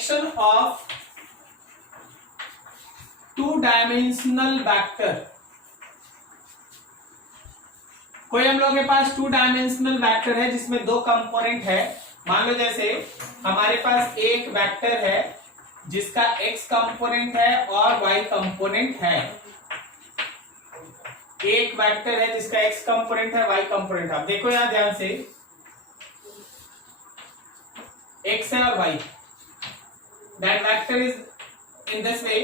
Direction of to dimensional vector. कोई हम लोग के पास टू डायमेंशनल वेक्टर है जिसमें दो कंपोनेंट है। मान लो जैसे हमारे पास एक वेक्टर है जिसका x कंपोनेंट है और y कंपोनेंट है। एक वेक्टर है जिसका x कंपोनेंट है, y कंपोनेंट है। अब देखो यहां ध्यान से, x है और y, that vector is in this way,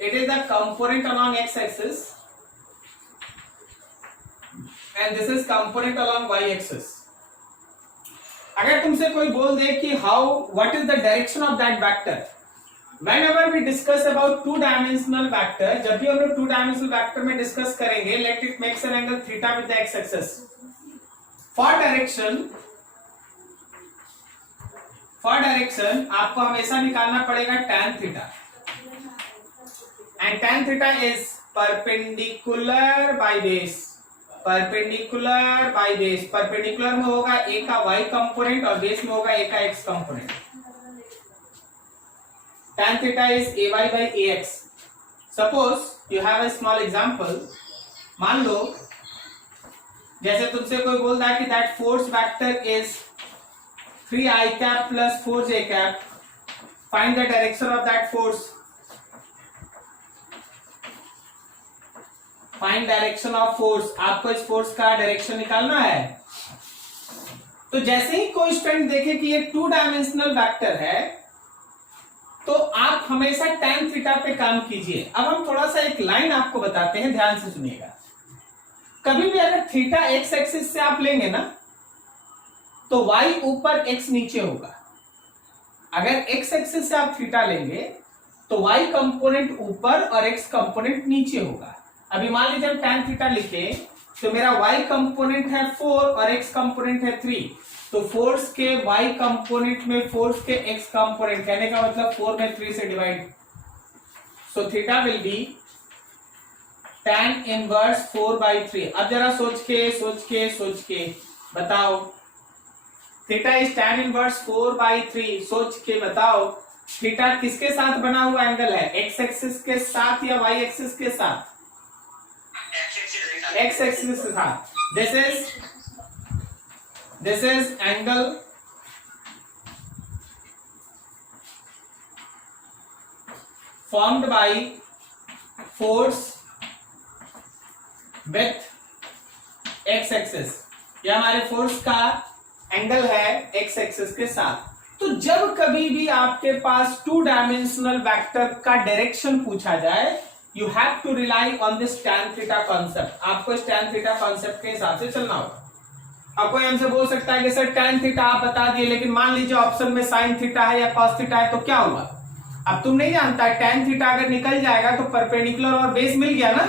it is the component along x axis and this is component along y axis. अगर तुमसे कोई बोल दे कि how what is the direction of that vector, whenever we discuss about two dimensional vector, जब भी हम लोग to dimensional vector में डिस्कस करेंगे, let it makes an angle theta with the x axis. For direction आपको हमेशा निकालना पड़ेगा tan theta, and tan theta is perpendicular by base. Perpendicular by base, perpendicular में होगा ए का y कंपोनेंट और बेस में होगा ए का x component. tan theta is ay by ax. Suppose you have a small example. मान लो जैसे तुमसे कोई बोल रहा है कि that force vector is 3i cap plus 4j cap. Find the direction of that force. Find direction of force, आपको इस फोर्स का डायरेक्शन निकालना है। तो जैसे ही कोई स्टूडेंट देखे कि ये टू डायमेंशनल वेक्टर है तो आप हमेशा tan थीटा पे काम कीजिए। अब हम थोड़ा सा एक लाइन आपको बताते हैं, ध्यान से सुनिएगा। कभी भी अगर थीटा एक्स एक्सिस से आप लेंगे ना तो y ऊपर x नीचे होगा। अगर x एक्सिस से आप थीटा लेंगे तो y कंपोनेंट ऊपर और x कंपोनेंट नीचे होगा। अभी मान लीजिए हम tan थीटा लिखे तो मेरा y कंपोनेंट है 4 और x कंपोनेंट है 3, तो फोर्स के y कंपोनेंट में फोर्स के x कंपोनेंट, कहने का मतलब 4 में 3 से divide, so theta will be tan inverse 4/3। अब जरा सोच के बताओ, थीटा इज tan इनवर्स 4/3, सोच के बताओ थीटा किसके साथ बना हुआ एंगल है, x एक्सिस के साथ या y एक्सिस के साथ? x एक्सिस के साथ। This is angle formed by force with x axis, यह हमारे फोर्स का एंगल है x एक्सिस के साथ। तो जब कभी भी आपके पास टू डायमेंशनल वेक्टर का डायरेक्शन पूछा जाए, you have to rely on this tan theta concept. आपको इस tan थीटा कॉन्सेप्ट के हिसाब से चलना होगा। अब कोई हमसे बोल सकता है कि सर tan थीटा आप बता दिए, लेकिन मान लीजिए ऑप्शन में sin थीटा है या cos थीटा है, तो क्या हुआ? अब तुम नहीं जानता, tan थीटा अगर निकल जाएगा तो परपेंडिकुलर और बेस मिल गया ना।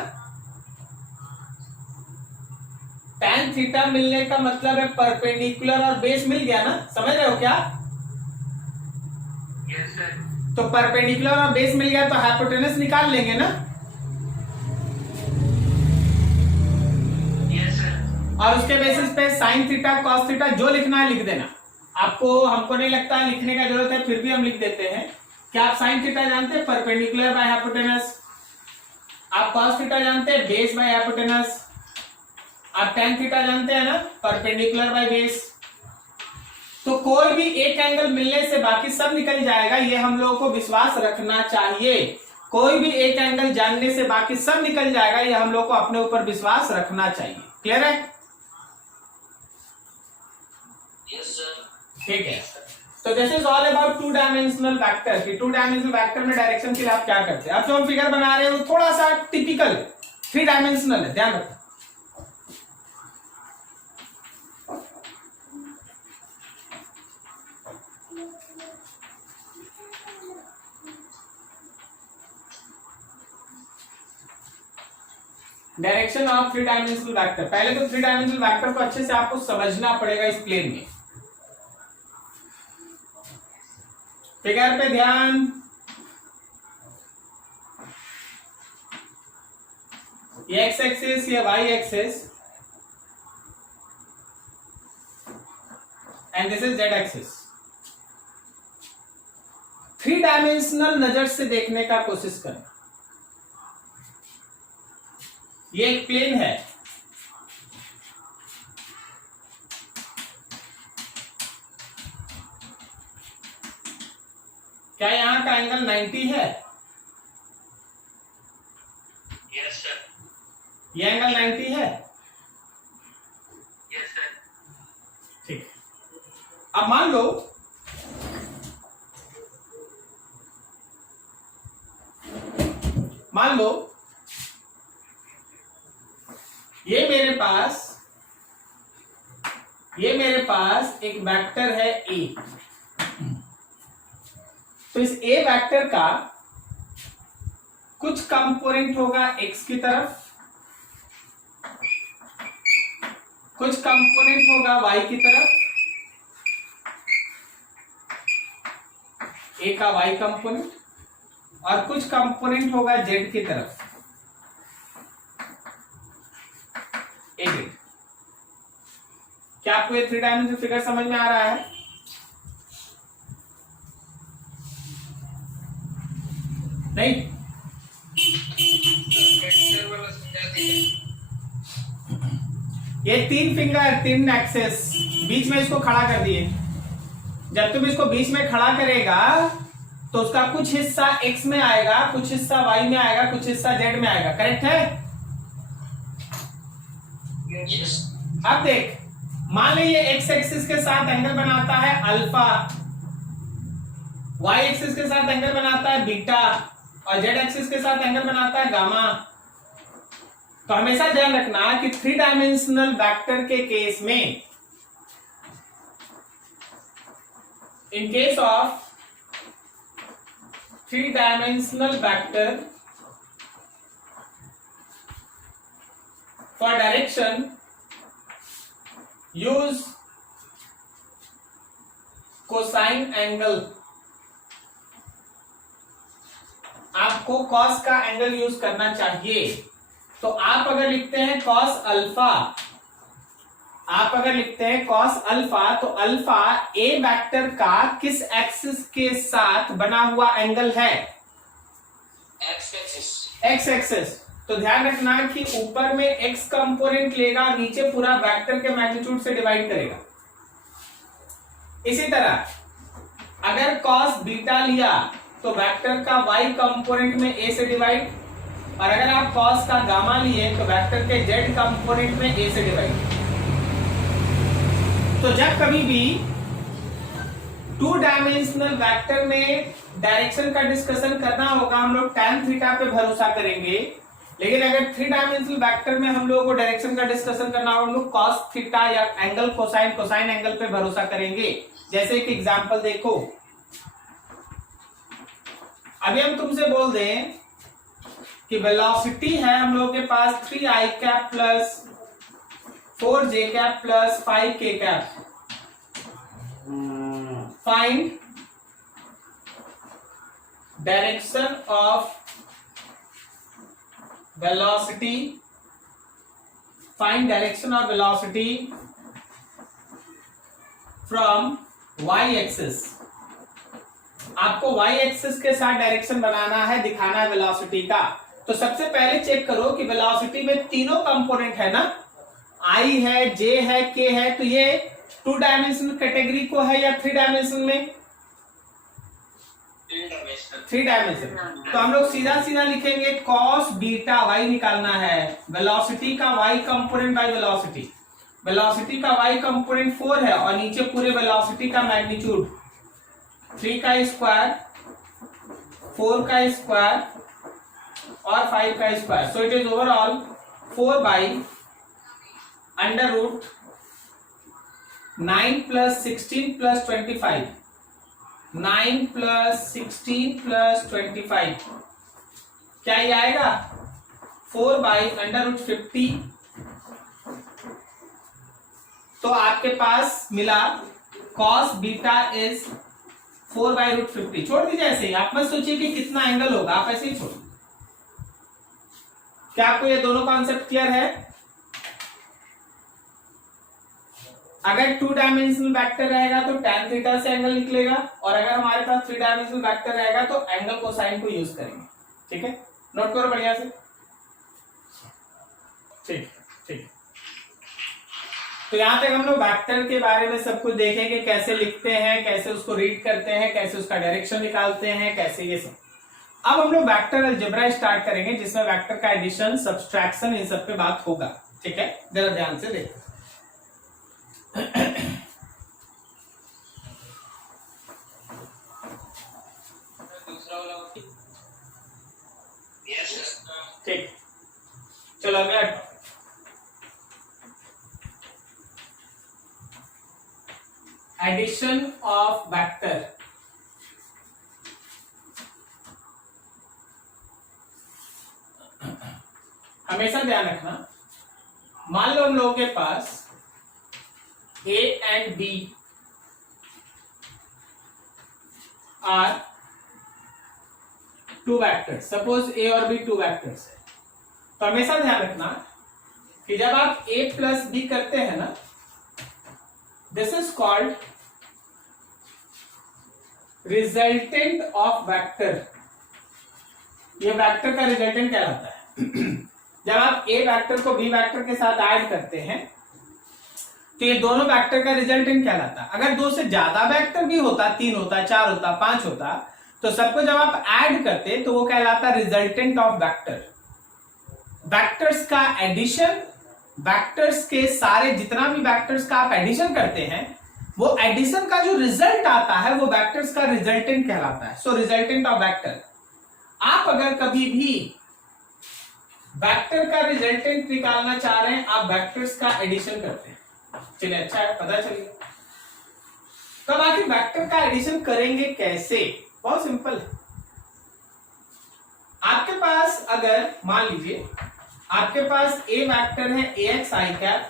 tan थीटा मिलने का मतलब है परपेंडिकुलर और बेस मिल गया ना, समझ रहे हो क्या? Yes sir. तो परपेंडिकुलर और बेस मिल गया तो हाइपोटेनस निकाल लेंगे ना। और उसके बेसिस पे साइन थीटा कॉस थीटा जो लिखना है लिख देना। आपको हमको नहीं लगता है लिखने का जरूरत है, फिर भी हम लिख देते हैं। क्या आप साइन थीटा जानते हैं? Perpendicular by hypotenuse. आप कॉस थीटा जानते हैं? Base by hypotenuse. आप टेन थीटा जानते हैं ना? Perpendicular by base. तो कोई भी एक एंगल मिलने से बाकी सब निकल जाएगा, ये हम लोगों को विश्वास रखना चाहिए। कोई भी एक एंगल जानने से बाकी सब निकल जाएगा, ये हम लोग को अपने ऊपर विश्वास रखना चाहिए। क्लियर है? ठीक है। तो this is all about to dimensional vector. कि टू डायमेंशनल वेक्टर में डायरेक्शन के लिए आप क्या करते हैं। अब जो हम फिगर बना रहे हैं वो थोड़ा सा टिपिकल थ्री डायमेंशनल है, ध्यान रखो। Direction of three dimensional vector. पहले तो थ्री डायमेंशनल वेक्टर को अच्छे से आपको समझना पड़ेगा इस प्लेन में। फिगर पे ध्यान। ये एक्स एक्सिस, ये Y axis, and this is Z axis. Three dimensional नजर से देखने का कोशिश करना। ये एक प्लेन है, क्या यहां का एंगल 90 है? Yes sir. ये एंगल 90 है? Yes sir. ठीक। अब मान लो ये मेरे पास एक वेक्टर है ए। तो इस ए वेक्टर का कुछ कंपोनेंट होगा एक्स की तरफ, कुछ कंपोनेंट होगा वाई की तरफ, ए का वाई कंपोनेंट, और कुछ कंपोनेंट होगा जेड की तरफ, ए जेड। क्या आपको ये थ्री डायमेंशनल फिगर समझ में आ रहा है? नहीं? ये तीन फिंगर, तीन एक्सेस, बीच में इसको खड़ा कर दिए। जब तुम इसको बीच में खड़ा करेगा तो उसका कुछ हिस्सा एक्स में आएगा, कुछ हिस्सा वाई में आएगा, कुछ हिस्सा जेड में आएगा। करेक्ट है? यस। अब देख, मान लीजिए एक्स एक्सिस के साथ एंगल बनाता है अल्फा, वाई एक्सिस के साथ एंगल बनाता है बीटा, और जेड एक्सिस के साथ एंगल बनाता है गामा। तो हमेशा ध्यान रखना कि थ्री डायमेंशनल वेक्टर के केस में, in case of three dimensional vector, for direction use cosine angle. आपको कॉस का एंगल यूज करना चाहिए। तो आप अगर लिखते हैं कॉस अल्फा, तो अल्फा ए वेक्टर का किस एक्सिस के साथ बना हुआ एंगल है? X axis. X axis. तो ध्यान रखना कि ऊपर में एक्स कंपोनेंट लेगा, नीचे पूरा वेक्टर के मैग्नीट्यूड से डिवाइड करेगा। इसी तरह अगर कॉस बीटा लिया तो वेक्टर का वाई कंपोनेंट में ए से डिवाइड, और अगर आप कॉस का गामा लिए तो वेक्टर के जेड कंपोनेंट में ए से डिवाइड। तो जब कभी भी टू डायमेंशनल वेक्टर में डायरेक्शन का डिस्कशन करना होगा, हम लोग tan थीटा पे भरोसा करेंगे। लेकिन अगर थ्री डायमेंशनल वेक्टर में हम लोगों को डायरेक्शन का डिस्कशन करना होगा, हम लोग cos थीटा या एंगल कोसाइन एंगल पे भरोसा करेंगे। जैसे एक एग्जांपल देखो, अभी हम तुमसे बोल दें कि वेलोसिटी है हम लोगों के पास 3i cap plus 4j cap plus 5k cap. Find direction of velocity, find direction of velocity from y axis. आपको y एक्सिस के साथ डायरेक्शन बनाना है, दिखाना है वेलोसिटी का। तो सबसे पहले चेक करो कि वेलोसिटी में तीनों कंपोनेंट है ना, i है, j है, k है। तो ये टू डायमेंशनल कैटेगरी को है या थ्री डायमेंशन में? Three dimension. तो हम लोग सीधा सीधा लिखेंगे कॉस बीटा वाई निकालना है, वेलोसिटी का Y component by velocity. Velocity का वाई कंपोनेंट 4 है और नीचे पूरे वेलोसिटी का मैग्नीट्यूड 3 का स्क्वायर, 4 का स्क्वायर और 5 का square. So it is overall 4 by under root 9 plus 16 plus 25, 9 plus 16 plus 25, क्या ये आएगा? 4 बाई अंडर रूट 50। तो आपके पास मिला cos beta is 4 by root 50। छोड़ दीजिए ऐसे ही, आप मत सोचिए कि कितना एंगल होगा, आप ऐसे ही छोड़। क्या आपको ये दोनों कॉन्सेप्ट क्लियर है? अगर 2 डायमेंशनल वेक्टर रहेगा तो tan थीटा से एंगल निकलेगा, और अगर हमारे पास 3 डायमेंशनल वेक्टर रहेगा तो एंगल कोसाइन को यूज करेंगे। ठीक है, नोट करो बढ़िया से। ठीक ठीक, तो यहां तक हम लोग वेक्टर के बारे में सब कुछ देखेंगे, कैसे लिखते हैं, कैसे उसको रीड करते हैं, कैसे उसका डायरेक्शन निकालते हैं, कैसे ये सब। अब हम लोग वेक्टर अलजेब्रा स्टार्ट करेंगे, जिसमें वेक्टर का एडिशन, सब्सट्रैक्शन, इन सब पे बात होगा। ठीक है, जरा ध्यान से देखो। Yes, sir. ठीक, चलो अगला एडिशन ऑफ वेक्टर। हमेशा ध्यान रखना, मान लो हम लोगों के पास A and B are 2 vectors, suppose A और B 2 वेक्टर्स है, तो हमेशा ध्यान रखना कि जब आप A प्लस B करते हैं ना, this is called resultant of vector. ये वेक्टर का रिजल्टेंट कहलाता है। जब आप A वेक्टर को B वेक्टर के साथ ऐड करते हैं तो ये दोनों वेक्टर का रिजल्टेंट कहलाता है। अगर 2 से ज्यादा वेक्टर भी होता, 3 होता, 4 होता, 5 होता, तो सबको जब आप ऐड करते तो वो कहलाता रिजल्टेंट ऑफ वेक्टर। वेक्टर्स का एडिशन, वेक्टर्स के सारे जितना भी वेक्टर्स का आप एडिशन करते हैं, वो एडिशन का जो रिजल्ट आता है वो वेक्टर्स का रिजल्टेंट कहलाता है। So resultant of vector. आप अगर कभी भी वेक्टर का रिजल्टेंट निकालना चाह रहे हैं, आप वेक्टर्स का एडिशन करते हैं। चलिए, अच्छा है, पता चलिए। तो अब आखिर वेक्टर का एडिशन करेंगे कैसे? बहुत सिंपल है। आपके पास अगर मान लीजिए आपके पास A वेक्टर है ax i cap,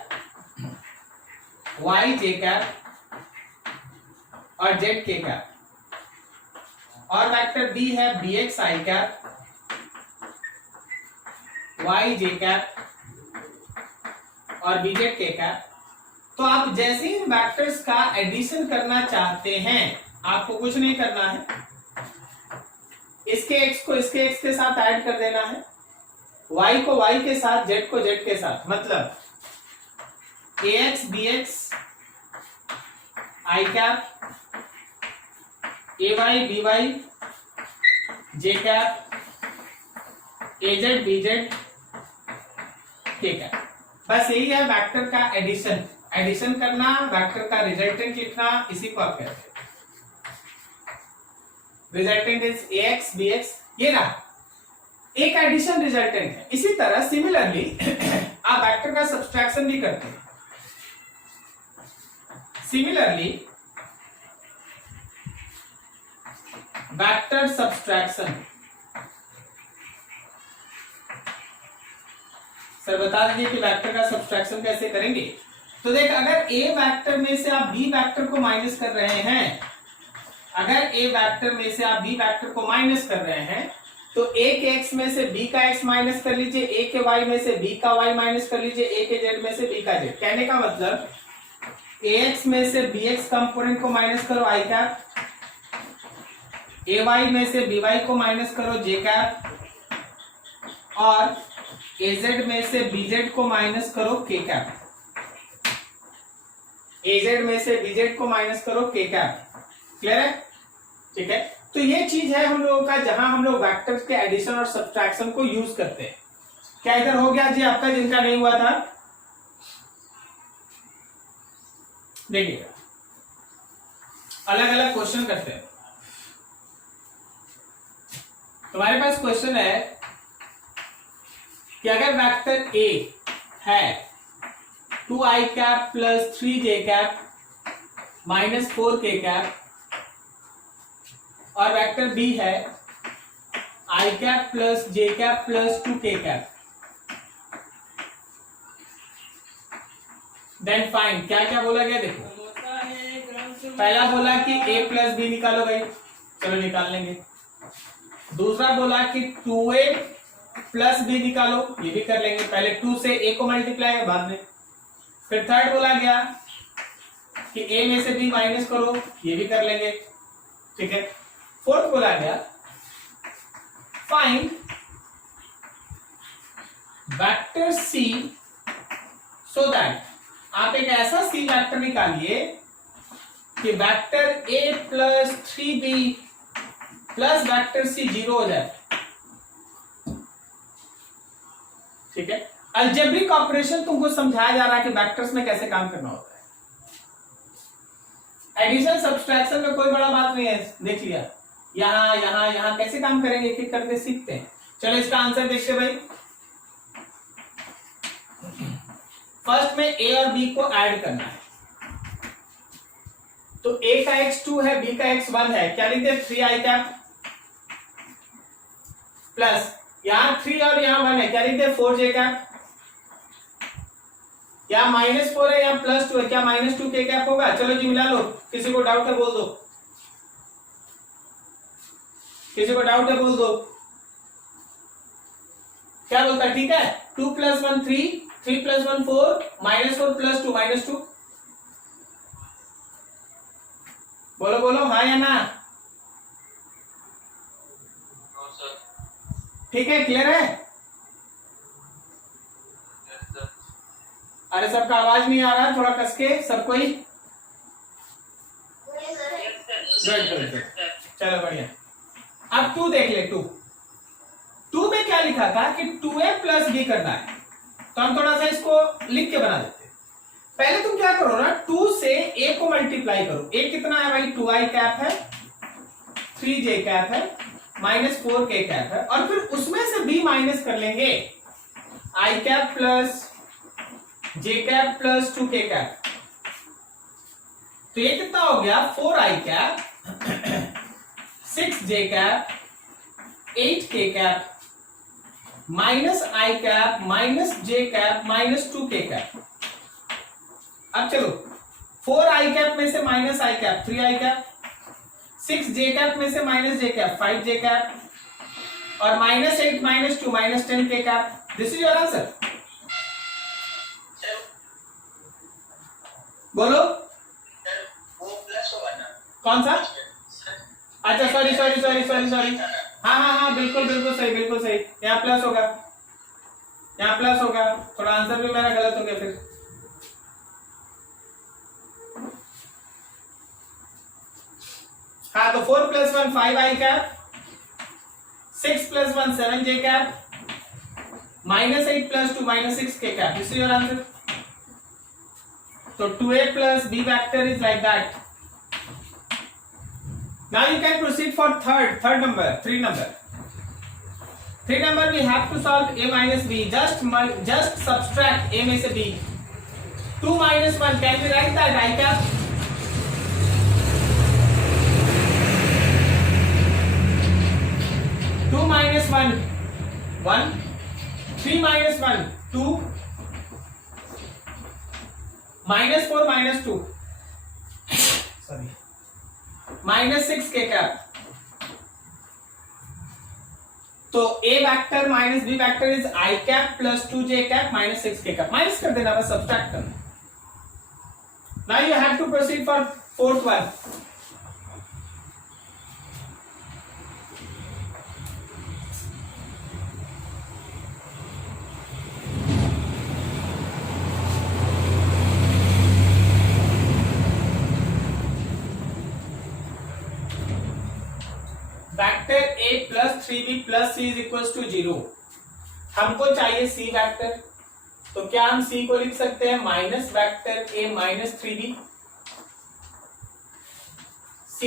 y j cap और z k कैप, और वेक्टर B है bx i cap, y j cap और bz k कैप। तो आप जैसे ही वेक्टर्स का एडिशन करना चाहते हैं, आपको कुछ नहीं करना है, इसके x को इसके x के साथ ऐड कर देना है, y को y के साथ, z को z के साथ। मतलब ax bx i cap, ay by j cap, az bz k cap. बस यही है वेक्टर का एडिशन। एडिशन करना, वेक्टर का रिजल्टेंट लिखना, इसी को आप कहते हैं। रिजल्टेंट इज ax bx, ये रहा एक एडिशन रिजल्टेंट है। इसी तरह सिमिलरली आप वेक्टर का सब्सट्रैक्शन भी करते हैं। सिमिलरली वेक्टर सब्सट्रैक्शन, सर बता दीजिए कि वेक्टर का सब्सट्रैक्शन कैसे करेंगे। तो देख, अगर A वेक्टर में से आप B वेक्टर को माइनस कर रहे हैं, अगर A वेक्टर में से आप B वेक्टर को माइनस कर रहे हैं, तो A के x में से B का x माइनस कर लीजिए, A के y में से B का y माइनस कर लीजिए, A के z में से B का z। कहने का मतलब ax में से bx कंपोनेंट को माइनस करो i कैप, ay में से by को माइनस करो j कैप, और az में से bz को माइनस करो k कैप। az में से bz को माइनस करो k कैप। क्लियर है? ठीक है, तो ये चीज है हम लोगों का, जहां हम लोग वेक्टर्स के एडिशन और सब्सट्रैक्शन को यूज करते हैं। क्या इधर हो गया जी आपका, जिनका नहीं हुआ था? देखिएगा, अलग अलग क्वेश्चन करते हैं। तुम्हारे पास क्वेश्चन है कि अगर वेक्टर A है 2i cap plus 3j cap minus 4k cap, और वेक्टर B है i cap plus j cap plus 2k cap, then find. क्या क्या बोला गया देखो। पहला बोला कि a प्लस b निकालो भाई, चलो निकाल लेंगे। दूसरा बोला कि 2a प्लस b निकालो, ये भी कर लेंगे। पहले 2 से a को मल्टीप्लाई है बाद में। फिर थर्ड बोला गया कि ए में से बी माइनस करो, ये भी कर लेंगे, ठीक है। फोर्थ बोला गया find vector C so that, आप एक ऐसा सी वेक्टर निकालिए कि vector A plus 3b plus vector C 0 हो जाए, ठीक है। अलजेब्रिक ऑपरेशन तुमको समझाया जा रहा है कि वेक्टर्स में कैसे काम करना होता है। एडिशन सब्सट्रैक्शन में कोई बड़ा बात नहीं है, देख लिया। यहां यहां यहां कैसे काम करेंगे एक एक करके सीखते हैं। चलो इसका आंसर देखते भाई। फर्स्ट में ए और बी को ऐड करना है, तो ए का x 2 है, बी का x 1 है, क्या लिखते 3i कैप प्लस यहां 3 और यहां 1 है, क्या लिखते 4j कैप, या -4 है या +2 है, क्या -2k कैप होगा। चलो जी मिला लो, किसी को डाउट है बोल दो, किसी को डाउट है बोल दो, क्या बोलता है, ठीक है। 2 + 1 3, 3 + 1 4, -4 + 2 -2, बोलो बोलो हाँ या ना, ठीक है, क्लियर है। अरे सबका आवाज नहीं आ रहा, थोड़ा कसके सबको ही, गुड, चलो बढ़िया। अब 2 देख ले, 2 में क्या लिखा था कि 2a + b करना है, तो हम थोड़ा सा इसको लिख के बना देते हैं। पहले तुम क्या करो ना, 2 से a को मल्टीप्लाई करो। a कितना है भाई, 2i कैप है, 3j कैप है, -4k कैप है, और फिर उसमें से b माइनस कर लेंगे, i cap plus j cap plus 2k cap, तो ये कितना हो गया, 4i cap, 6j cap, 8k cap, -i cap, -j cap, -2k cap. अब चलो 4i कैप में से -i cap 3i cap, 6j cap में से -j कैप 5j कैप, और -8 -2 -10k cap. This is your answer. बोलो कौन सा, अच्छा सॉरी, हाँ बिल्कुल सही, यहाँ प्लस होगा, यहाँ प्लस होगा, थोड़ा आंसर भी मेरा गलत हो गया फिर। हाँ तो 4 + 1 5i cap, 6 + 1 7j cap, -8 + 2 -6k cap. This is your answer. So 2a + b vector is like that. Now you can proceed for third number, 3 number. 3 number we have to solve a minus b. Just subtract a में से b. 2 - 1, can we write that I cap? Two minus 1, 1. 3 - 1, 2. -4 -2, sorry, -6k cap. तो a vector minus b vector is i cap plus 2j cap -6k cap. Minus कर देना, बस subtract करना। Now you have to proceed for fourth one. Vector a + 3b + c = 0। हमको चाहिए c vector, तो क्या हम c को लिख सकते हैं minus vector a - 3b, c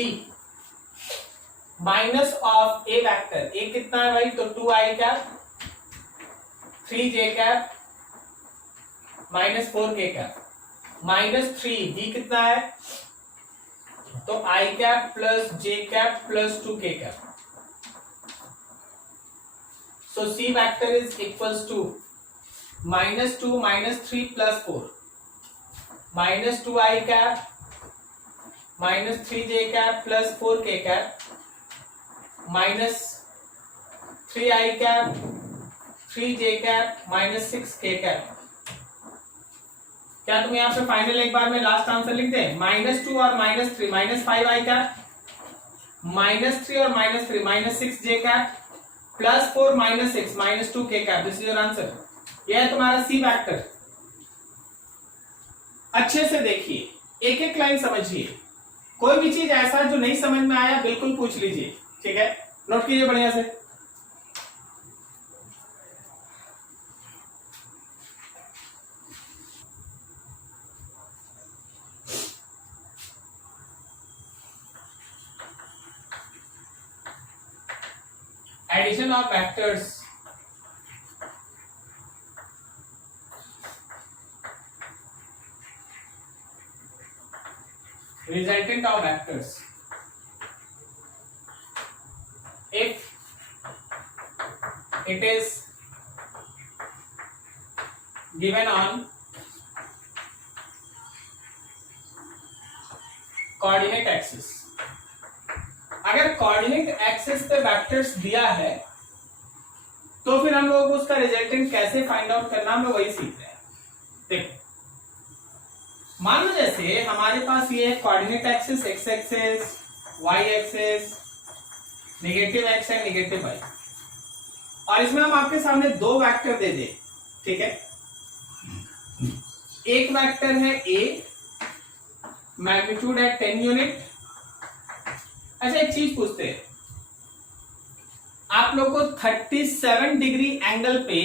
minus of a vector, a कितना है भाई, तो 2i cap, 3j cap, -4k cap, -3 b कितना है, तो i cap plus j cap plus 2k cap. So c vector is equals to -2 -3 + 4, -2i cap, -3j cap plus 4k cap, -3i cap, 3j cap, -6k cap. क्या तुम यहाँ पे final एक बार में last answer लिख दे? -2 और -3 -5 आई कैप, -3 और -3 -6 जे cap, +4 -6 -2 के cap. This is your answer. यह है तुम्हारा सी वेक्टर। अच्छे से देखिए, एक एक लाइन समझिए। कोई भी चीज ऐसा जो नहीं समझ में आया बिल्कुल पूछ लीजिए, ठीक है? नोट कीजिए बढ़िया से। Addition of vectors, resultant of vectors, if it is given on coordinate axis. अगर कोऑर्डिनेट एक्सिस पे वेक्टर्स दिया है तो फिर हम लोग उसका रिजल्टेंट कैसे फाइंड आउट करना, हम लोग वही सीख रहे हैं। देखो, मान लो जैसे हमारे पास ये है coordinate axis, X axis, Y axis, negative X and negative Y, और इसमें हम आपके सामने दो वेक्टर दे दे, ठीक है? एक वेक्टर है ए, मैग्नीट्यूड है 10 यूनिट। अच्छा, एक चीज पूछते हैं, आप लोग को 37 डिग्री एंगल पे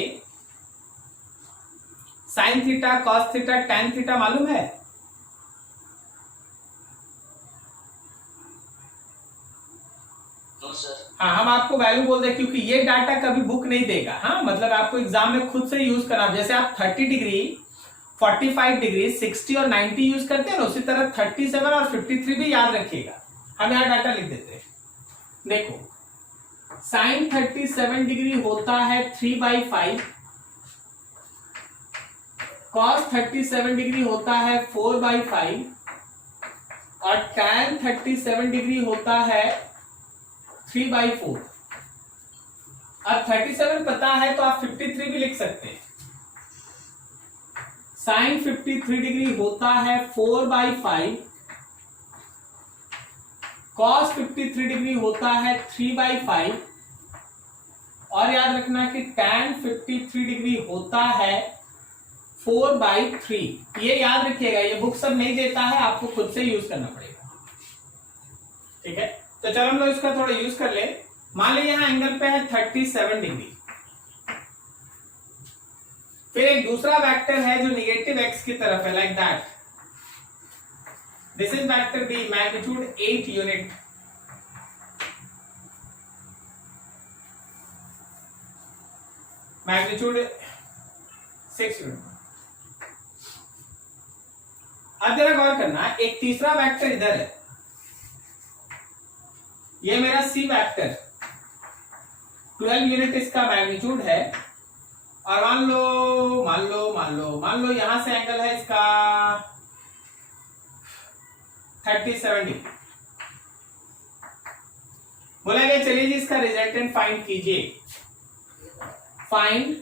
sine theta, cos theta, tan theta मालूम है? हाँ, हम आपको वैल्यू बोल दें क्योंकि ये डाटा कभी बुक नहीं देगा। हाँ, मतलब आपको एग्जाम में खुद से यूज करना। जैसे आप 30 डिग्री, 45 डिग्री, 60 और 90 यूज करते हैं ना, उसी तरह 37 और 53 भी याद रखिएगा। हम यहाँ डाटा लिख देते हैं। देखो, साइन 37 डिग्री होता है 3/5, कॉस 37 डिग्री होता है 4/5 और टैन 37 डिग्री होता है 3/4। अब 37 पता है तो आप 53 भी लिख सकते हैं। साइन 53 डिग्री होता है 4/5, कॉस 53 डिग्री होता है 3/5 और याद रखना कि टैन 53 डिग्री होता है 4/3। ये याद रखिएगा, ये बुक सब नहीं देता है, आपको खुद से यूज करना पड़ेगा, ठीक है? तो चलो हम लोग इसका थोड़ा यूज कर ले। मान लीजिए यहां एंगल पे है 37 डिग्री। फिर एक दूसरा वेक्टर है जो नेगेटिव एक्स की तरफ है, like that. This is vector B, magnitude 8 unit. Magnitude 6 unit. अब जरा गौर करना, एक तीसरा वेक्टर इधर है, ये मेरा सी वेक्टर 12 यूनिट इसका मैग्नीट्यूड है। और मान लो यहां से एंगल है इसका 37 डिग्री। बोला गया चलिए जी इसका रिजल्टेंट फाइंड कीजिए। Find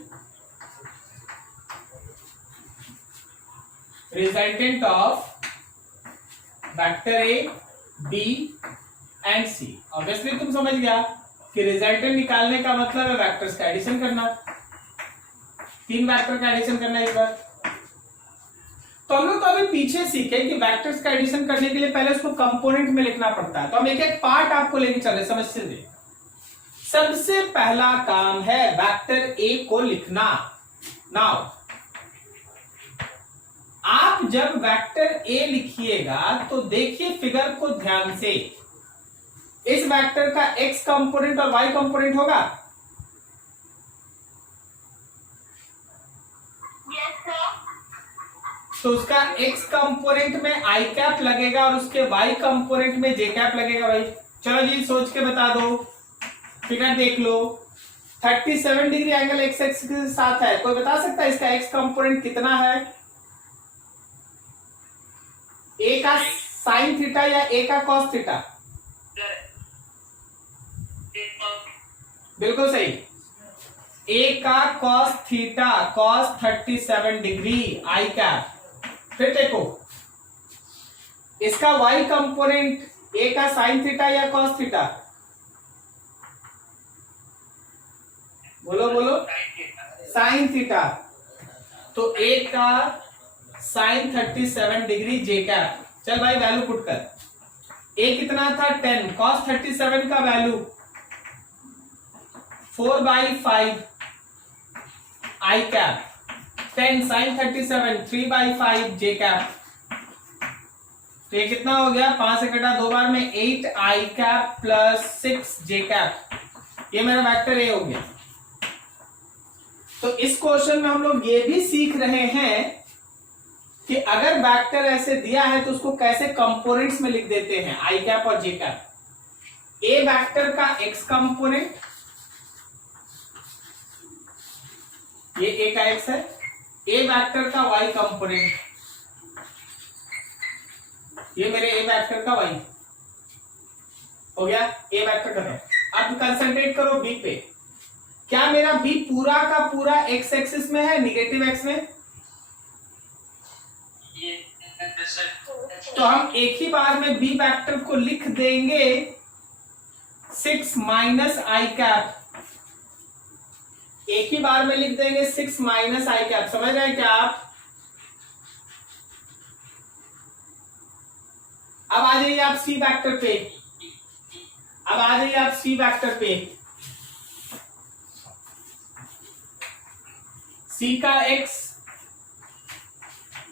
resultant of vector A, B and C. Obviously तुम समझ गया कि रिजल्टेंट निकालने का मतलब है वेक्टर्स का एडिशन करना। 3 वेक्टर का एडिशन करना है इस बार। तो हम लोग तो अभी पीछे सीखे कि वेक्टर्स का एडिशन करने के लिए पहले उसको कंपोनेंट में लिखना पड़ता है। तो हम एक एक पार्ट आपको लेके चल रहे, समझ से। सबसे पहला काम है वेक्टर ए को लिखना। नाउ आप जब वेक्टर ए लिखिएगा तो देखिए फिगर को ध्यान से। इस वेक्टर का एक्स कंपोनेंट और वाई कंपोनेंट होगा। Yes sir. तो उसका एक्स कंपोनेंट में आई कैप लगेगा और उसके वाई कंपोनेंट में जे कैप लगेगा। भाई चलो जी सोच के बता दो, फिगर देख लो। 37 डिग्री एंगल एक्स एक्सिस के साथ है, कोई बता सकता है इसका एक्स कंपोनेंट कितना है? ए का साइन थीटा या ए का कॉस थीटा? बिल्कुल सही, ए का cos theta, cos 37 degree I cap. फिर देखो इसका y कंपोनेंट a का साइन थीटा या कॉस थीटा, बोलो बोलो, साइन थीटा। तो a का साइन 37 डिग्री जे कैप। चल भाई वैल्यू पुट कर, a कितना था 10, कॉस 37 का वैल्यू 4/5 आई कैप, 10 साइन 37 3/5 जे कैप। तो ये कितना हो गया, 5 से कटा 2 बार में 8 आई कैप प्लस 6 जे कैप। ये मेरा वेक्टर ए हो गया। तो इस क्वेश्चन में हम लोग ये भी सीख रहे हैं कि अगर वेक्टर ऐसे दिया है तो उसको कैसे कंपोनेंट्स में लिख देते हैं, आई कैप और जे कैप। ए वेक्टर का एक्स कंपोनेंट, ये ए का एक्स है, ए वेक्टर का वाई कंपोनेंट, ये मेरे ए वेक्टर का वाई हो गया। ए वेक्टर का, अब कंसंट्रेट करो बी पे। क्या मेरा बी पूरा का पूरा एक्स एक्सिस में है, निगेटिव एक्स में? तो हम एक ही बार में बी वेक्टर को लिख देंगे 6 माइनस आई कैप, एक ही बार में लिख देंगे 6 माइनस आई कैप। समझ रहे हैं क्या आप? अब आ जाइए आप सी वेक्टर पे, अब आ जाइए आप सी वेक्टर पे। सी का एक्स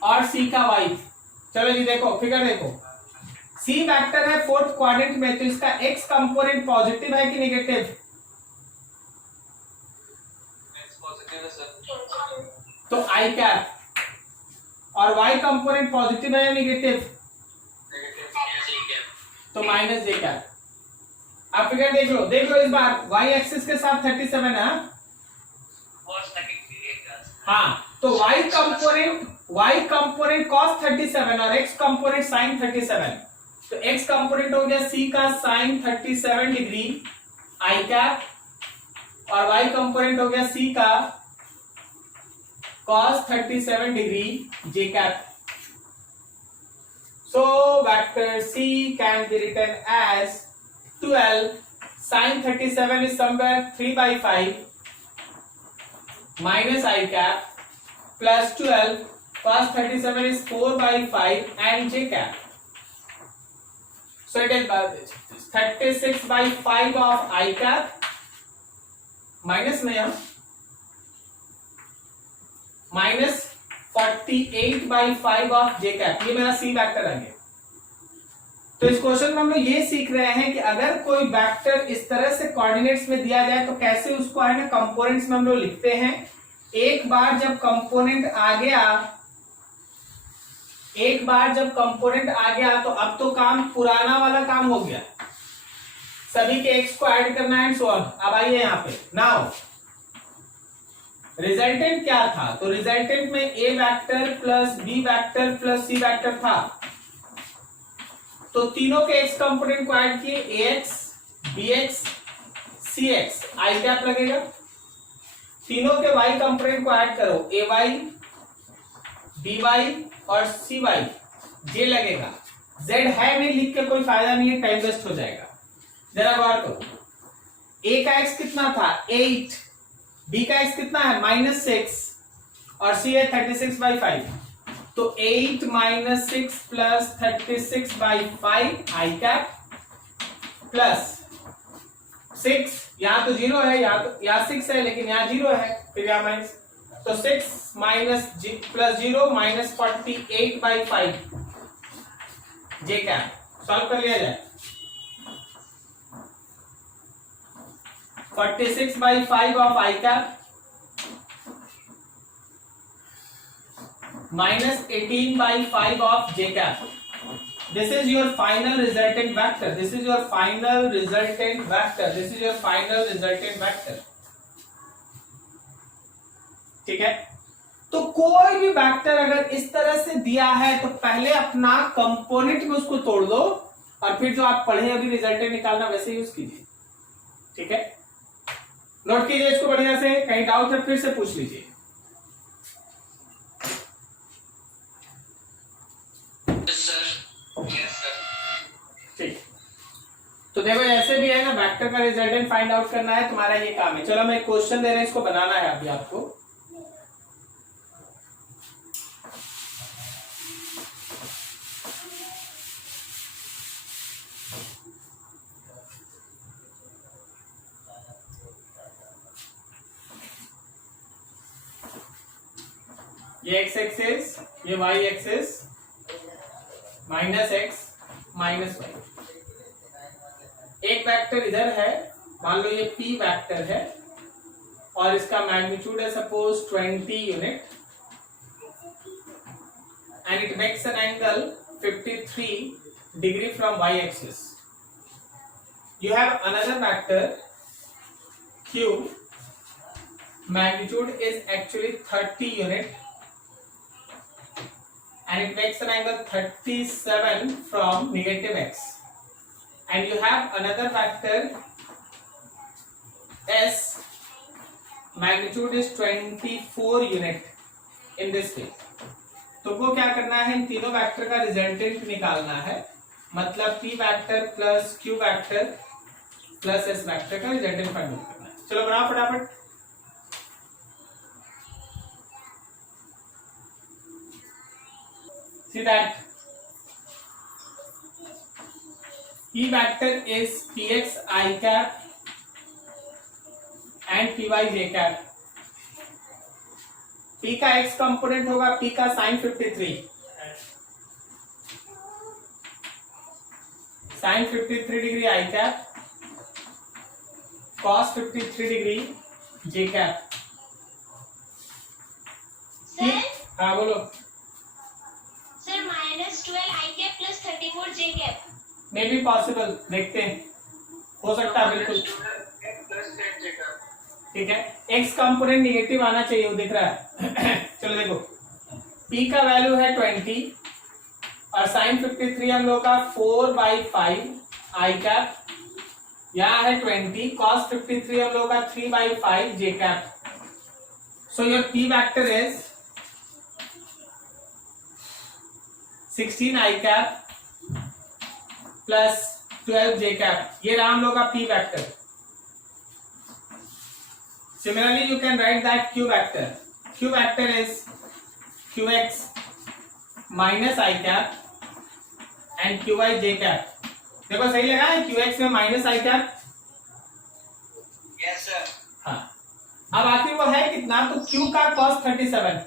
और सी का वाई। चलो जी देखो फिगर देखो, सी वेक्टर है फोर्थ क्वाड्रेंट में, तो इसका एक्स कंपोनेंट पॉजिटिव है कि नेगेटिव? तो आई कैप। और वाई कंपोनेंट पॉजिटिव है या नेगेटिव? तो माइनस जे कैप। आप फिगर देख लो इस बार, वाई एक्सिस के साथ 37 है। हाँ, तो y कंपोनेंट cos 37 और x कंपोनेंट sin 37। तो x कंपोनेंट हो गया c का sin 37 डिग्री i कैप, और y कंपोनेंट हो गया c का cos 37 degree j cap. So vector c can be written as 12 sin 37 is somewhere 3/5 minus I cap plus 12 cos 37 is 4/5 and j cap. So it is 36/5 of I cap minus में हम minus 48/5 of j cap। ये मेरा c vector आ गया। तो इस question में हम लोग ये सीख रहे हैं कि अगर कोई वेक्टर इस तरह से कोऑर्डिनेट्स में दिया जाए तो कैसे उसको है ना कंपोनेंट्स में हम लोग लिखते हैं। एक बार जब कंपोनेंट आ गया तो अब तो काम पुराना वाला काम हो गया, सभी के एक्स को ऐड करना है सो ऑन। अब आइए यहाँ पे नाउ रिजल्टेंट क्या था, तो रिजल्टेंट में A vector plus B vector plus C vector था। तो तीनों के एक्स कंपोनेंट को ऐड किए, A x B x C x, i cap लगेगा। तीनों के y कंपोनेंट को ऐड करो, ए वाई बी वाई और सी वाई, जे लगेगा। z है नहीं, लिख के कोई फायदा नहीं है, टाइम वेस्ट हो जाएगा। जरा गौर करो, a का x कितना था 8, b का x कितना है -6 और c है 36/5। तो 8 - 6 प्लस 36/5 आई कैप प्लस 6, यहाँ तो 0 है, यहाँ 6 है लेकिन यहाँ 0 है, फिर यहाँ माइनस, तो 6 प्लस 0 -48/5 जे कैप। सॉल्व कर लिया जाए, 46/5 of I cap -18/5 of j cap. This is your final resultant vector. This is your final resultant vector. This is your final resultant vector. ठीक है, तो कोई भी वेक्टर अगर इस तरह से दिया है तो पहले अपना कंपोनेंट में उसको तोड़ दो और फिर जो आप पढ़े अभी रिजल्टेंट निकालना वैसे यूज कीजिए। ठीक है, नोट कीजिए इसको बढ़िया से, कहीं डाउट है फिर से पूछ लीजिए। Yes, sir. Yes, sir. ठीक, तो देखो ऐसे भी है ना, वेक्टर का रिजल्टेंट फाइंड आउट करना है, तुम्हारा ये काम है। चलो मैं एक क्वेश्चन दे रहा हूं, इसको बनाना है अभी आपको। ये एक्स एक्सिस, ये Y axis, minus X minus Y. एक वेक्टर इधर है, मान लो ये पी वेक्टर है और इसका मैग्नीट्यूड है suppose 20 unit and it makes an angle 53 degree from Y axis. You have another vector Q, magnitude is actually 30 unit and it makes an angle 37 from negative x, and you have another vector s, magnitude is 24 unit in this way। तुमको क्या करना है, इन तीनों vector का resultant निकालना है, मतलब p vector plus q vector plus s vector का रिजल्टेंट फाइंड आउट करना है। चलो बनाओ फटाफट। See that P vector is Px I cap and Py j cap। P का x कंपोनेंट होगा P का sin 53, sin 53 degree I cap, cos 53 degree j cap। Sir हाँ बोलो। Sir -12 I cap plus 34 J cap. May be possible, देखते हैं, हो सकता है बिल्कुल। Plus 10 J. ठीक है, x कंपोनेंट निगेटिव आना चाहिए, वो दिख रहा है। चलो देखो, p का वैल्यू है 20 और sin 53 हम लोग का 4/5 i कैप, यहाँ है 20, cos 53 हम लोग का 3/5 j cap. So your p vector is 16 i cap plus 12 j cap, ये रहा हम लोग का p vector. Similarly, you can write that q vector. Q vector is qx minus I cap and qy j cap। देखो सही लगा है, qx में minus i cap। Yes, sir. हाँ, अब आखिर वो है कितना, तो q का cos 37,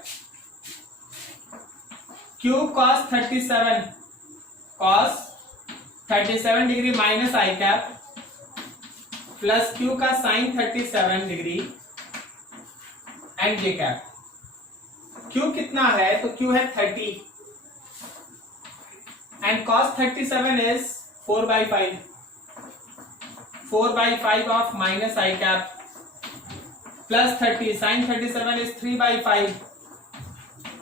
q cos 37, cos 37 degree minus I cap plus q का sin 37 degree and j cap. q कितना है, तो q है 30 एंड cos 37 is 4/5, 4/5 of minus I cap plus 30, sin 37 is 3/5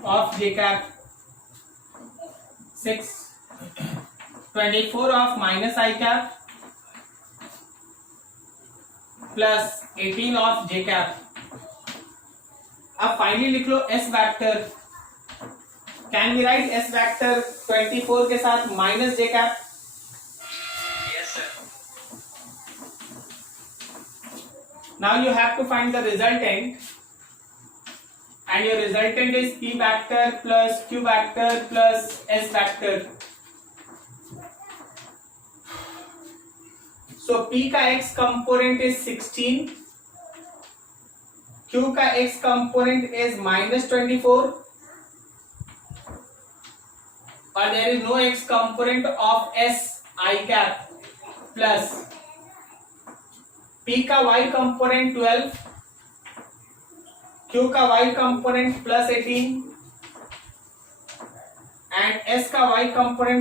of j cap, 6, 24 of minus I cap plus 18 of j cap. अब finally लिख लो s vector. Can we write s vector 24 के साथ minus j cap? Yes, sir. Now you have to find the resultant and your resultant is p vector plus q vector plus s vector. So p का x component is 16, q का x component is -24 और there is no x component of s I cap plus p का y component 12, q का y component plus 18 and s का y component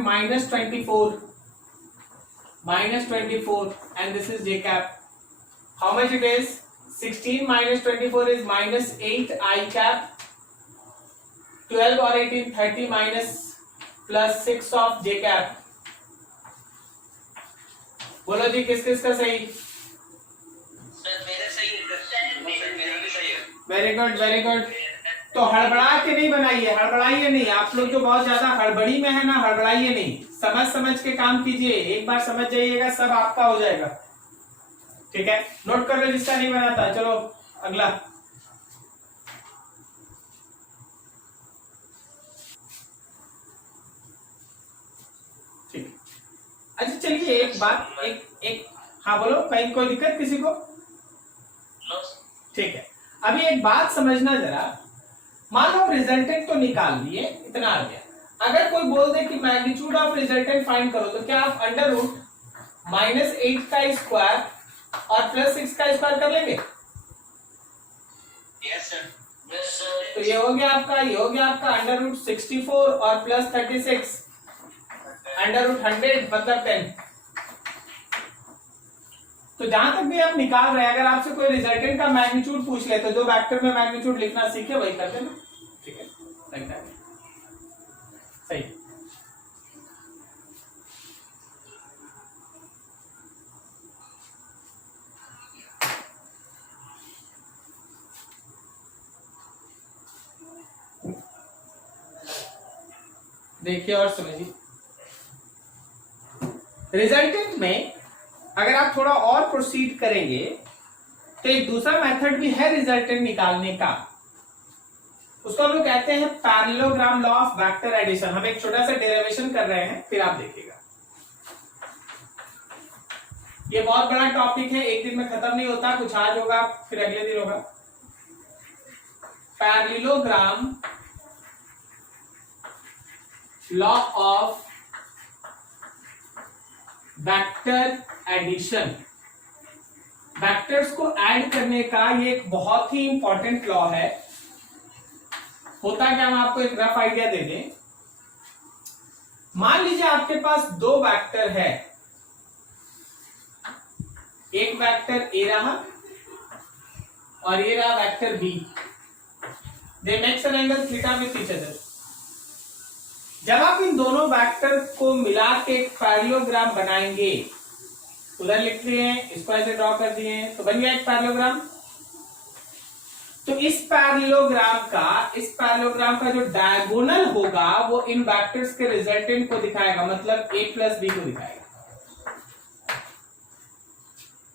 -24 and this is j cap। How much it is? 16 minus 24 is -8 I cap, 12 और 18 30 minus plus 6 of j cap। बोलो जी किस किस का सही? Sir, मेरा सही है। Sir, मेरा भी सही है। Very good very good. तो तो हड़बड़ा के नहीं बनाइए, हड़बड़ाइए नहीं। आप लोग जो बहुत ज्यादा हड़बड़ी में है ना, हड़बड़ाइए नहीं, समझ समझ के काम कीजिए। एक बार समझ जाइएगा सब आपका हो जाएगा। ठीक है, नोट कर लो जिसका नहीं बनाता। चलो अगला। ठीक, अच्छा चलिए एक बात, एक हाँ बोलो, कहीं कोई दिक्कत किसी को? ठीक है, अभी एक बात समझना जरा। मान लो रिजल्टेंट तो निकाल लिए, इतना आ गया। अगर कोई बोल दे कि मैग्नीट्यूड ऑफ रिजल्टेंट फाइंड करो, तो क्या आप अंडर रूट -8 का स्क्वायर और +6 का स्क्वायर कर लेंगे? Yes sir. तो ये हो गया आपका, ये हो गया आपका अंडर रूट 64 और +36 अंडर रूट 100 मतलब 10। तो जहां तक भी आप निकाल रहे हैं, अगर आपसे कोई रिजल्टेंट का मैग्नीट्यूड पूछ ले तो जो वेक्टर में मैग्नीट्यूड लिखना सीखे वही कर देना। ठीक है, लगता है सही। देखिए और समझिए, रिजल्टेंट में अगर आप थोड़ा और प्रोसीड करेंगे तो एक दूसरा मेथड भी है रिजल्टेंट निकालने का। उसको हम लोग कहते हैं parallelogram law of vector addition. हम एक छोटा सा डेरिवेशन कर रहे हैं, फिर आप देखिएगा। ये बहुत बड़ा टॉपिक है, एक दिन में खत्म नहीं होता। कुछ आज होगा फिर अगले दिन होगा। Parallelogram law of vector addition. Vectors को ऐड करने का ये एक बहुत ही इंपॉर्टेंट लॉ है। होता क्या, हम आपको एक रफ आइडिया दे दें। मान लीजिए आपके पास दो वेक्टर है, एक वेक्टर ए रहा और ये रहा vector B. They makes an angle theta with each other. जब आप इन दोनों वेक्टर को मिला के एक पैरेललोग्राम बनाएंगे, उधर लिख दिए, इसको ऐसे ड्रॉ कर दिए, तो बन गया एक पैरेललोग्राम। तो इस पैरेललोग्राम का जो डायगोनल होगा वो इन वेक्टर्स के रिजल्टेंट को दिखाएगा, मतलब a प्लस बी को दिखाएगा।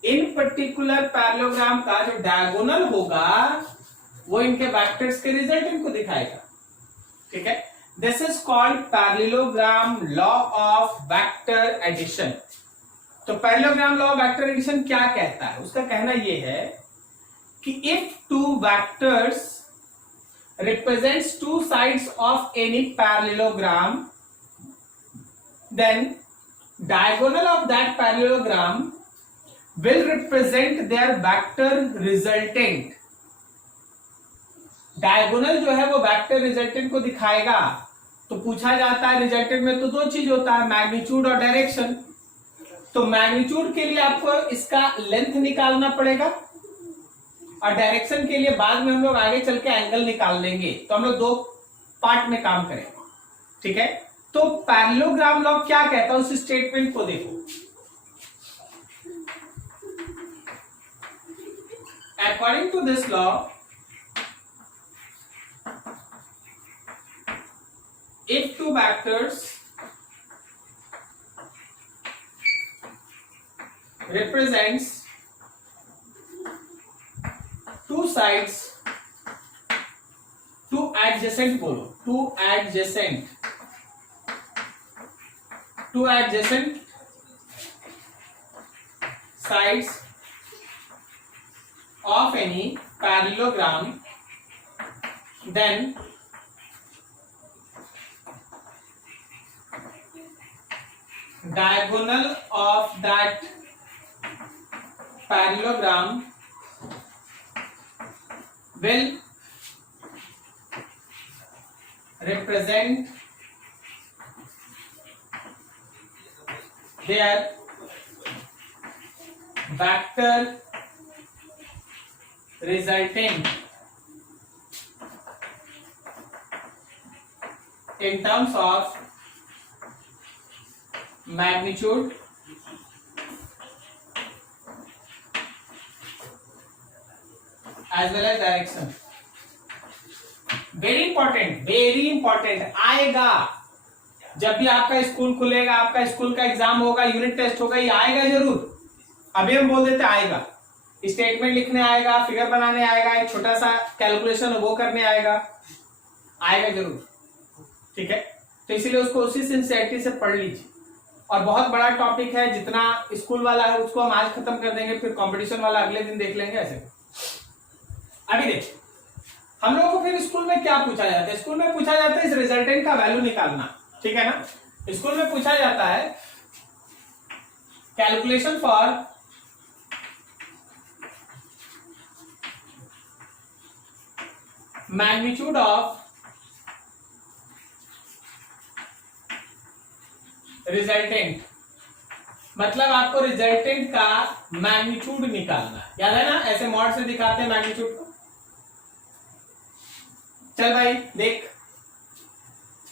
इन पर्टिकुलर पैरेललोग्राम का जो डायगोनल होगा वो इनके वेक्टर्स के रिजल्टेंट को दिखाएगा। ठीक है, this is called parallelogram law of vector addition. तो parallelogram law of vector addition क्या कहता है? उसका कहना यह है कि if two vectors represents two sides of any parallelogram, then diagonal of that parallelogram will represent their vector resultant. Diagonal जो है वो वेक्टर रिजल्टेंट को दिखाएगा। तो पूछा जाता है रिजल्टेंट में तो दो चीज होता है, मैग्नीट्यूड और डायरेक्शन। तो मैग्नीट्यूड के लिए आपको इसका लेंथ निकालना पड़ेगा और डायरेक्शन के लिए बाद में हम लोग आगे चल के एंगल निकाल लेंगे। तो हम लोग दो पार्ट में काम करेंगे। ठीक है, तो पैरेललोग्राम लॉ क्या कहता है उस स्टेटमेंट को देखो। According to this law, if two vectors represents two sides, two adjacent बोलो, two adjacent sides of any parallelogram, then diagonal of that parallelogram will represent their vector resultant in terms of magnitude as well as direction. Very important आएगा। जब भी आपका school खुलेगा, आपका school का exam होगा, unit test होगा, ये आएगा जरूर। अभी हम बोल देते आएगा। स्टेटमेंट लिखने आएगा, फिगर बनाने आएगा, एक छोटा सा कैलकुलेशन वो करने आएगा जरूर, ठीक है। तो इसीलिए उसको उसी सिंसियरिटी से पढ़ लीजिए। और बहुत बड़ा टॉपिक है, जितना स्कूल वाला है उसको हम आज खत्म कर देंगे, फिर कंपटीशन वाला अगले दिन देख लेंगे। ऐसे अभी देखिए हम लोगों को फिर स्कूल में क्या पूछा जाता है। स्कूल में पूछा जाता है इस रिजल्टेंट का वैल्यू निकालना, ठीक है ना। स्कूल में पूछा जाता है calculation for magnitude of resultant, मतलब आपको रिजल्टेंट का मैग्नीट्यूड निकालना। याद है ना, ऐसे मॉड से दिखाते हैं मैग्नीट्यूड को। चल भाई देख,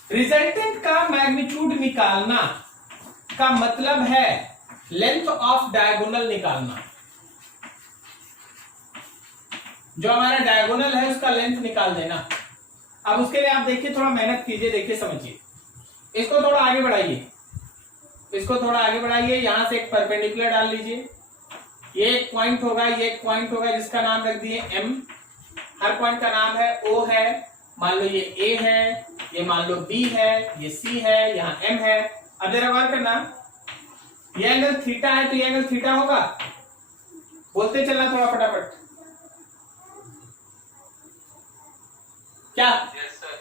रिजल्टेंट का मैग्नीट्यूड निकालना का मतलब है लेंथ ऑफ डायगोनल निकालना। जो हमारा डायगोनल है उसका लेंथ निकाल देना। अब उसके लिए आप देखिए, थोड़ा मेहनत कीजिए, देखिए समझिए। इसको थोड़ा आगे बढ़ाइए, यहां से एक परपेंडिकुलर डाल लीजिए। ये एक पॉइंट होगा, ये एक पॉइंट होगा जिसका नाम रख दिए M। हर पॉइंट का नाम है O है। मान लो ये A है, ये मान लो B है, ये C है, यहाँ M है। अब जरा गौर करना, ये एंगल थीटा है तो ये एंगल थीटा होगा। बोलते चलना थोड़ा फटाफट, क्या? Yes, sir.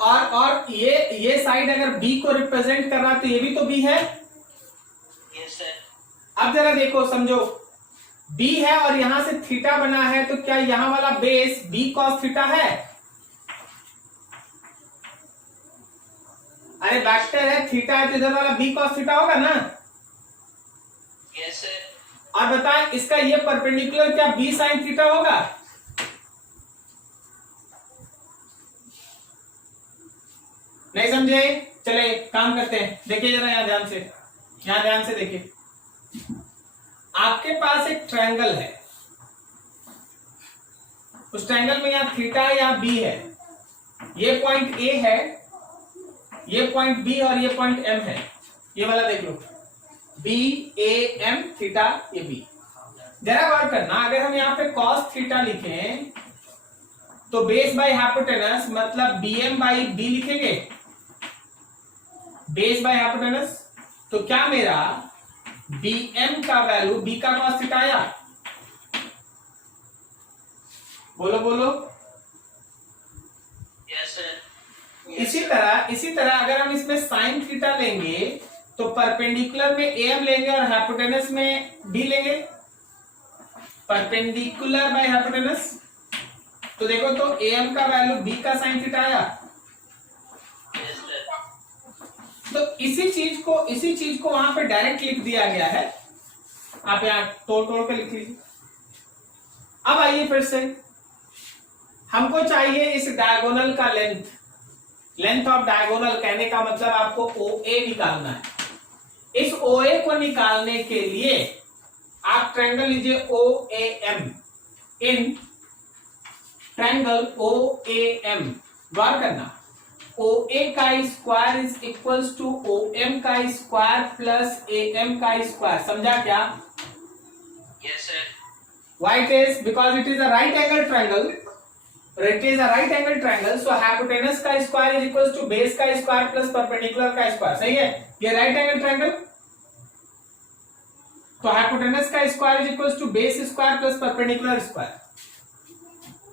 और ये साइड अगर B को रिप्रेजेंट कर रहा तो ये भी तो B है। Yes, sir. अब जरा देखो, समझो, B है और यहां से थीटा बना है, तो क्या यहां वाला बेस B cos थीटा है? अरे वेक्टर है, थीटा है तो इधर वाला B cos थीटा होगा ना। Yes, sir. और बताएं इसका ये परपेंडिकुलर क्या B sin थीटा होगा? नहीं समझे? चले काम करते हैं, देखिए जरा यहां ध्यान से देखिए। आपके पास एक ट्रायंगल है, उस ट्रायंगल में यहाँ थीटा है, यहाँ B है। ये पॉइंट A है, ये पॉइंट B और ये पॉइंट M है। ये वाला देख लो, B A M थीटा, ये B। जरा गौर करना, अगर हम यहाँ पे cos थीटा लिखें तो बेस बाय हाइपोटेनस मतलब BM बाई B लिखेंगे, बेस बाय हाइपोटेनस। तो क्या मेरा BM का वैल्यू B का cos थीटा आया? बोलो। Yes, sir. इसी तरह अगर हम इसमें साइन थीटा लेंगे तो परपेंडिकुलर में AM लेंगे और हाइपोटेनस में B लेंगे, परपेंडिकुलर बाय हाइपोटेनस। तो देखो, तो AM का वैल्यू B का साइन थीटा आया। Yes, sir. तो इसी चीज को वहां पे डायरेक्ट लिख दिया गया है। आप यहां तोड़ के लिख लीजिए। अब आइए फिर से, हमको चाहिए इस डायगोनल का लेंथ ऑफ डायगोनल। कहने का मतलब आपको OA निकालना है। इस OA को निकालने के लिए आप ट्रायंगल लीजिए OAM। इन ट्रायंगल OAM गौर करना, OA का square is equals to OM का स्क्वायर प्लस AM का स्क्वायर। समझा क्या? Yes, sir. Why it is? Because it is a right angle triangle. It is a right angle triangle. So hypotenuse का square is equals to base का square plus perpendicular का square. सही है? ये right angle triangle, तो hypotenuse का square is equals to base square plus perpendicular square.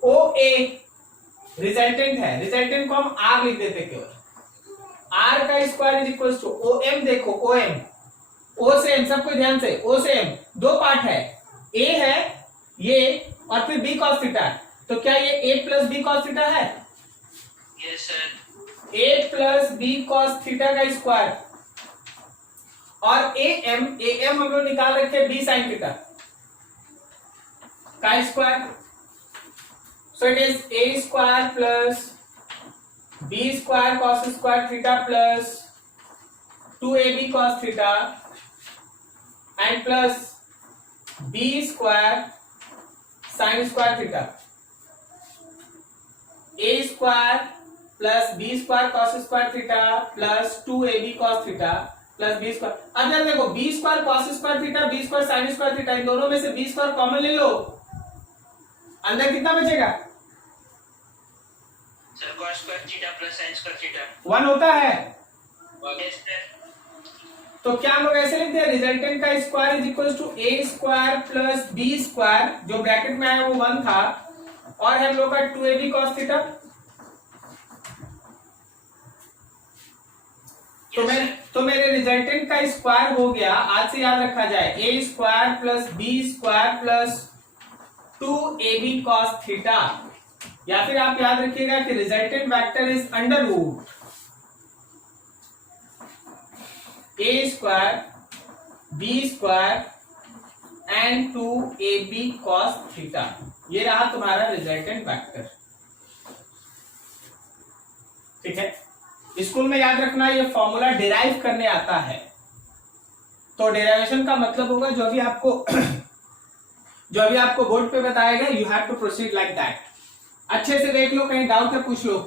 OA resultant है, resultant को हम R लिख देते केवल। R का square is equals to OM। देखो OM, O से M, सबको ध्यान से, O से M दो पार्ट है, A है ये और फिर B cos थीटा है। तो क्या ये A plus B cos theta है? Yes, sir. A plus B cos theta का स्क्वायर और AM हम लोग निकाल रखे B sin थीटा का square. So it is A square plus B square cos square theta plus 2AB cos theta and plus B square sin square theta. A square plus B square cos square theta plus 2ab cos theta plus B square. अब यार देखो B square cos square theta B square sine square theta, इन दोनों में से B square common ले लो, अंदर कितना बचेगा? Sir cos square theta plus sin square theta। 1 होता है। Yes sir. तो क्या हम लोग ऐसे लिखते हैं, रिजल्टेंट का square is equal to A square plus B square, जो ब्रैकेट में आया वो 1 था, और हम लोग का 2ab cos थीटा। तो मेरे रिजल्टेंट का स्क्वायर हो गया, आज से याद रखा जाए, A square plus B square plus 2ab cos theta, या फिर आप याद रखिएगा कि resultant vector is under root A square B square and 2ab cos theta. ये रहा तुम्हारा रिजल्टेंट वेक्टर। ठीक है, स्कूल में याद रखना ये फॉर्मूला डिराइव करने आता है। तो डेरिवेशन का मतलब होगा जो भी आपको बोर्ड पे बताएगा, you have to proceed like that. अच्छे से देख लो, कहीं डाउट है पूछ लो।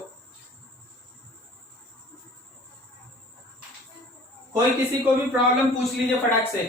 कोई किसी को भी प्रॉब्लम पूछ लीजिए फटाक से।